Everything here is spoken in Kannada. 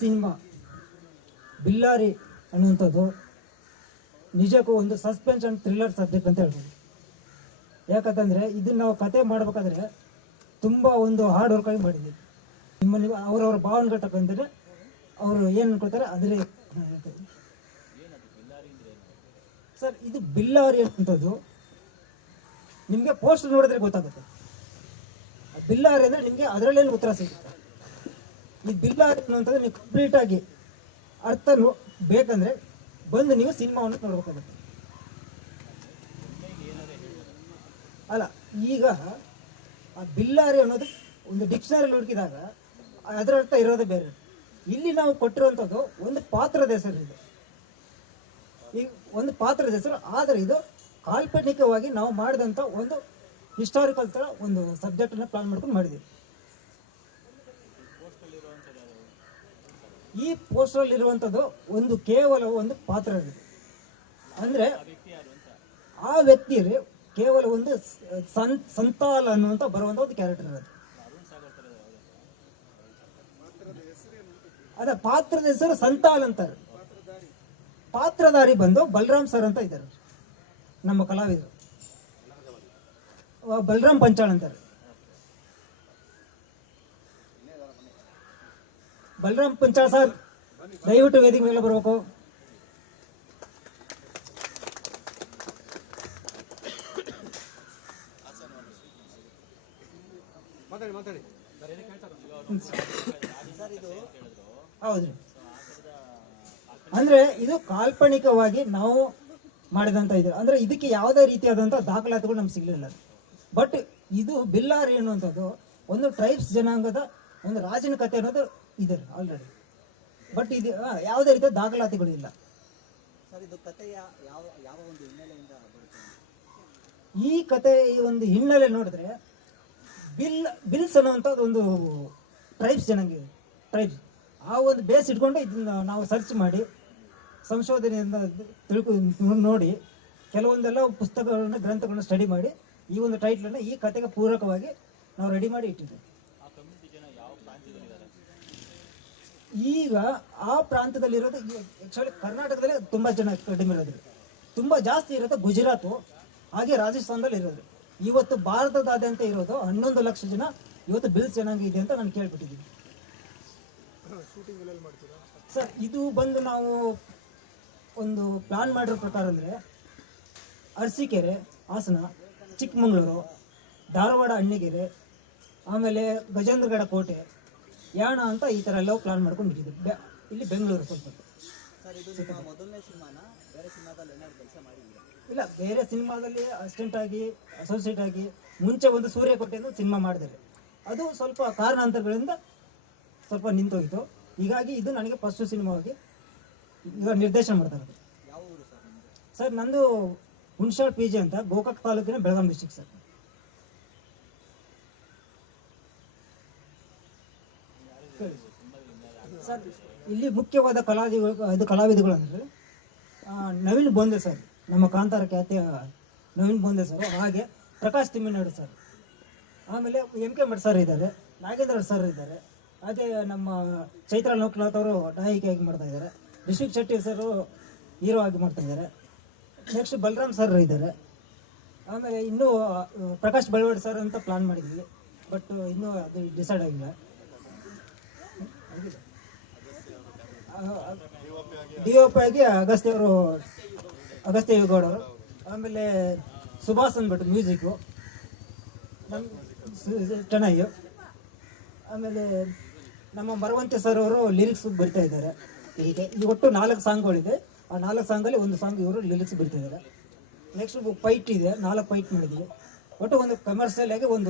ಸಿನಿಮಾ. ಬಿಲ್ಲಾರಿ ಅನ್ನುವಂಥದ್ದು ನಿಜಕ್ಕೂ ಒಂದು ಸಸ್ಪೆನ್ಸ್ ಅಂಡ್ ಥ್ರಿಲ್ಲರ್ ಸಬ್ಜೆಕ್ಟ್ ಅಂತ ಹೇಳ್ಬೋದು. ಯಾಕಂತಂದರೆ ಇದನ್ನು ನಾವು ಕತೆ ಮಾಡಬೇಕಾದ್ರೆ ತುಂಬ ಒಂದು ಹಾರ್ಡ್ ವರ್ಕ್ ಆಗಿ ಮಾಡಿದ್ದೀವಿ ನಿಮ್ಮಲ್ಲಿ ಅವರವ್ರ ಭಾವನೆಗಳು ತಕ್ಕಂತಾರೆ ಅವರು ಏನು ಅನ್ಕೋತಾರೆ ಅದರೇ ಸರ್, ಇದು ಬಿಲ್ಲಾರಿ ಅನ್ನುವಂಥದ್ದು ನಿಮಗೆ ಪೋಸ್ಟ್ ನೋಡಿದ್ರೆ ಗೊತ್ತಾಗುತ್ತೆ. ಬಿಲ್ಲಾರಿ ಅಂದರೆ ನಿಮಗೆ ಅದರಲ್ಲೇ ಉತ್ತರ ಸಿಗುತ್ತೆ. ಈ ಬಿಲ್ಲಾರಿ ಅನ್ನುವಂಥದ್ದು ನೀವು ಕಂಪ್ಲೀಟ್ ಆಗಿ ಅರ್ಥ ನೋ ಬೇಕಂದ್ರೆ ಬಂದು ನೀವು ಸಿನಿಮಾವನ್ನು ನೋಡ್ಬೇಕಾಗುತ್ತೆ. ಅಲ್ಲ, ಈಗ ಆ ಬಿಲ್ಲಾರಿ ಅನ್ನೋದು ಒಂದು ಡಿಕ್ಷನರಿ ಹುಡುಕಿದಾಗ ಅದರ ಅರ್ಥ ಇರೋದೇ ಬೇರೆ. ಇಲ್ಲಿ ನಾವು ಕೊಟ್ಟಿರುವಂಥದ್ದು ಒಂದು ಪಾತ್ರದ ಹೆಸರು ಇದು. ಈ ಒಂದು ಪಾತ್ರದ ಹೆಸರು, ಆದರೆ ಇದು ಕಾಲ್ಪನಿಕವಾಗಿ ನಾವು ಮಾಡಿದಂಥ ಒಂದು ಹಿಸ್ಟಾರಿಕಲ್ ಥರ ಒಂದು ಸಬ್ಜೆಕ್ಟನ್ನು ಪ್ಲಾನ್ ಮಾಡ್ಕೊಂಡು ಮಾಡಿದ್ದೀವಿ. ಈ ಪೋಸ್ಟರ್ ಇರುವಂಥದ್ದು ಒಂದು ಕೇವಲ ಒಂದು ಪಾತ್ರ ಅಂದರೆ ಆ ವ್ಯಕ್ತಿಯಲ್ಲಿ ಕೇವಲ ಒಂದು ಸನ್ ಸಂತಾಲ್ ಅನ್ನುವಂಥ ಬರುವಂತ ಒಂದು ಕ್ಯಾರೆಕ್ಟರ್ ಇರೋದು ಅದ ಪಾತ್ರದ ಹೆಸರು ಸಂತಾಲ್ ಅಂತಾರೆ. ಪಾತ್ರಧಾರಿ ಬಂದು ಬಲರಾಮ್ ಸರ್ ಅಂತ ಇದ್ದಾರೆ. ನಮ್ಮ ಕಲಾವಿದರು. ಬಲರಾಮ್ ಪಂಚಾಳ್ ಅಂತಾರೆ. ಬಲರಾಮ್ ಪಂಚಾಳ ಸರ್ ದಯವಿಟ್ಟು ವೇದಿಕೆ ಮೇಲೆ ಬರಬೇಕು. ಹೌದ್ರಿ ಅಂದ್ರೆ ಇದು ಕಾಲ್ಪನಿಕವಾಗಿ ನಾವು ಮಾಡಿದಂತ ಇದು. ಅಂದ್ರೆ ಇದಕ್ಕೆ ಯಾವುದೇ ರೀತಿಯಾದಂತ ದಾಖಲಾತಿಗಳು ನಮ್ಗೆ ಸಿಗ್ಲಿಲ್ಲ. ಬಟ್ ಇದು ಬಿಲ್ಲಾರಿ ಅನ್ನುವಂಥದ್ದು ಒಂದು ಟ್ರೈಬ್ಸ್ ಜನಾಂಗದ ಒಂದು ರಾಜನ ಕಥೆ ಅನ್ನೋದು ಇದೆ ಆಲ್ರೆಡಿ ಬಟ್ ಇದು ಯಾವುದೇ ರೀತಿಯ ದಾಖಲಾತಿಗಳು ಇಲ್ಲ. ಸರ್ ಇದು ಕಥೆಯ ಯಾವ ಯಾವ ಒಂದು ಹಿನ್ನೆಲೆಯಿಂದ ಬರುತ್ತೆ ಈ ಕತೆ ಈ ಒಂದು ಹಿನ್ನೆಲೆ ನೋಡಿದ್ರೆ ಬಿಲ್ ಬಿಲ್ಸ್ ಅನ್ನುವಂಥದ್ದು ಒಂದು ಟ್ರೈಬ್ಸ್ ಜನಾಂಗ ಟ್ರೈಬ್ಸ್ ಆ ಒಂದು ಬೇಸ್ ಇಟ್ಕೊಂಡು ಇದನ್ನ ನಾವು ಸರ್ಚ್ ಮಾಡಿ ಸಂಶೋಧನೆಯಿಂದ ತಿಳ್ಕೊ ನೋಡಿ ಕೆಲವೊಂದೆಲ್ಲ ಪುಸ್ತಕಗಳನ್ನ ಗ್ರಂಥಗಳನ್ನ ಸ್ಟಡಿ ಮಾಡಿ ಈ ಒಂದು ಟೈಟ್ಲನ್ನು ಈ ಕತೆಗೆ ಪೂರಕವಾಗಿ ನಾವು ರೆಡಿ ಮಾಡಿ ಇಟ್ಟಿದ್ದೀವಿ. ಈಗ ಆ ಪ್ರಾಂತ್ಯದಲ್ಲಿರೋದು ಆಕ್ಚುಲಿ ಕರ್ನಾಟಕದಲ್ಲಿ ತುಂಬಾ ಜನ ಕಡಿಮೆ ಇರೋದು. ತುಂಬಾ ಜಾಸ್ತಿ ಇರೋದು ಗುಜರಾತು. ಹಾಗೆ ರಾಜಸ್ಥಾನದಲ್ಲಿ ಇರೋದು. ಇವತ್ತು ಭಾರತದಾದ್ಯಂತ ಇರೋದು ಹನ್ನೊಂದು ಲಕ್ಷ ಜನ. ಇವತ್ತು ಬಿಲ್ಸ್ ಇದೆ ಅಂತ ನಾನು ಕೇಳ್ಬಿಟ್ಟಿದ್ದೀನಿ. ಸರ್, ಇದು ಬಂದು ನಾವು ಒಂದು ಪ್ಲಾನ್ ಮಾಡಿರೋ ಪ್ರಕಾರ ಅಂದರೆ ಅರಸೀಕೆರೆ, ಹಾಸನ, ಚಿಕ್ಕಮಗಳೂರು, ಧಾರವಾಡ, ಅಣ್ಣಿಗೆರೆ, ಆಮೇಲೆ ಗಜೇಂದ್ರಗಡ ಕೋಟೆ ಯಾಣ ಅಂತ ಈ ಥರ ಎಲ್ಲ ಪ್ಲಾನ್ ಮಾಡ್ಕೊಂಡು ಬಿಟ್ಟಿದ್ದೆ ಇಲ್ಲಿ ಬೆಂಗಳೂರು ಸ್ವಲ್ಪ. ಇಲ್ಲ ಬೇರೆ ಸಿನಿಮಾದಲ್ಲಿ ಅಸಿಸ್ಟೆಂಟ್ ಆಗಿ ಅಸೋಸಿಯೇಟ್ ಆಗಿ ಮುಂಚೆ ಒಂದು ಸೂರ್ಯಕೋಟೆ ಅಂತ ಸಿನಿಮಾ ಮಾಡಿದ್ದಾರೆ. ಅದು ಸ್ವಲ್ಪ ಕಾರಣಾಂತರಗಳಿಂದ ಸ್ವಲ್ಪ ನಿಂತೋಗಿತ್ತು ಹೀಗಾಗಿ ಇದು ನನಗೆ ಫಸ್ಟ್ ಸಿನಿಮಾವಾಗಿ ಈಗ ನಿರ್ದೇಶನ ಮಾಡ್ತಾ ಇರೋದು. ಸರ್ ನಂದು ಹುಣಸಾಳ್ ಪಿ ಜಿ ಅಂತ ಗೋಕಾಕ್ ತಾಲೂಕಿನ ಬೆಳಗಾಂ ಡಿಸ್ಟಿಕ್ ಸರ್ ಕೇಳಿ. ಸರ್ ಇಲ್ಲಿ ಮುಖ್ಯವಾದ ಕಲಾವಿದಗಳು ಇದು ಕಲಾವಿದಗಳು ಅಂದರೆ ನವೀನ್ ಬೋಂದೆ ಸರ್, ನಮ್ಮ ಕಾಂತಾರ ಖ್ಯಾತಿಯ ನವೀನ್ ಬೋಂದೆ ಸರ್, ಹಾಗೆ ಪ್ರಕಾಶ್ ತಿಮ್ಮಿನಾಡು ಸರ್. ಆಮೇಲೆ ಎಂ ಕೆ ಮಠ ಸರ್ ಇದ್ದಾರೆ, ನಾಗೇಂದ್ರ ಸರ್ ಇದ್ದಾರೆ ಅದೇ ನಮ್ಮ ಚೈತ್ರ ಲೋಕನಾಥ್ ಅವರು ನಾಯಕಿಯಾಗಿ ಮಾಡ್ತಾ ಇದ್ದಾರೆ, ರಿಷಿಕ್ ಶೆಟ್ಟಿ ಸರ್ ಹೀರೋ ಆಗಿ ಮಾಡ್ತಾ ಇದ್ದಾರೆ, ನೆಕ್ಸ್ಟ್ ಬಲರಾಮ್ ಸರ್ ಇದ್ದಾರೆ. ಆಮೇಲೆ ಇನ್ನೂ ಪ್ರಕಾಶ್ ಬೆಳವಡ್ ಸರ್ ಅಂತ ಪ್ಲಾನ್ ಮಾಡಿದ್ವಿ, ಬಟ್, ಇನ್ನೂ ಅದು ಡಿಸೈಡ್ ಆಗಿಲ್ಲ. ಡಿ ಒ ಪಿ ಆಗಿ ಅಗಸ್ತ್ಯ ಅವರು ಅಗಸ್ತ್ಯ ಆಮೇಲೆ ಸುಭಾಷ್ ಅಂದ್ಬಿಟ್ಟು ಮ್ಯೂಸಿಕ್ಕು ನಮ್ಮ ಚೆನ್ನಾಗಿ ಆಮೇಲೆ ನಮ್ಮ ಮರವಂತೆ ಸರ್ ಅವರು ಲಿರಿಕ್ಸ್ ಬರ್ತಾ ಇದ್ದಾರೆ. ಹೀಗೆ. ಇದು ಒಟ್ಟು ನಾಲ್ಕು ಸಾಂಗ್ಗಳಿದೆ. ಆ ನಾಲ್ಕು ಸಾಂಗಲ್ಲಿ ಒಂದು ಸಾಂಗ್ ಇವರು ಲಿರಿಕ್ಸ್ ಬರ್ತಾ ಇದ್ದಾರೆ. ನೆಕ್ಸ್ಟ್ ಫೈಟ್ ಇದೆ. ನಾಲ್ಕು ಫೈಟ್ ಮಾಡಿದ್ವಿ ಒಟ್ಟು ಒಂದು ಕಮರ್ಷಿಯಲ್ ಆಗಿ ಒಂದು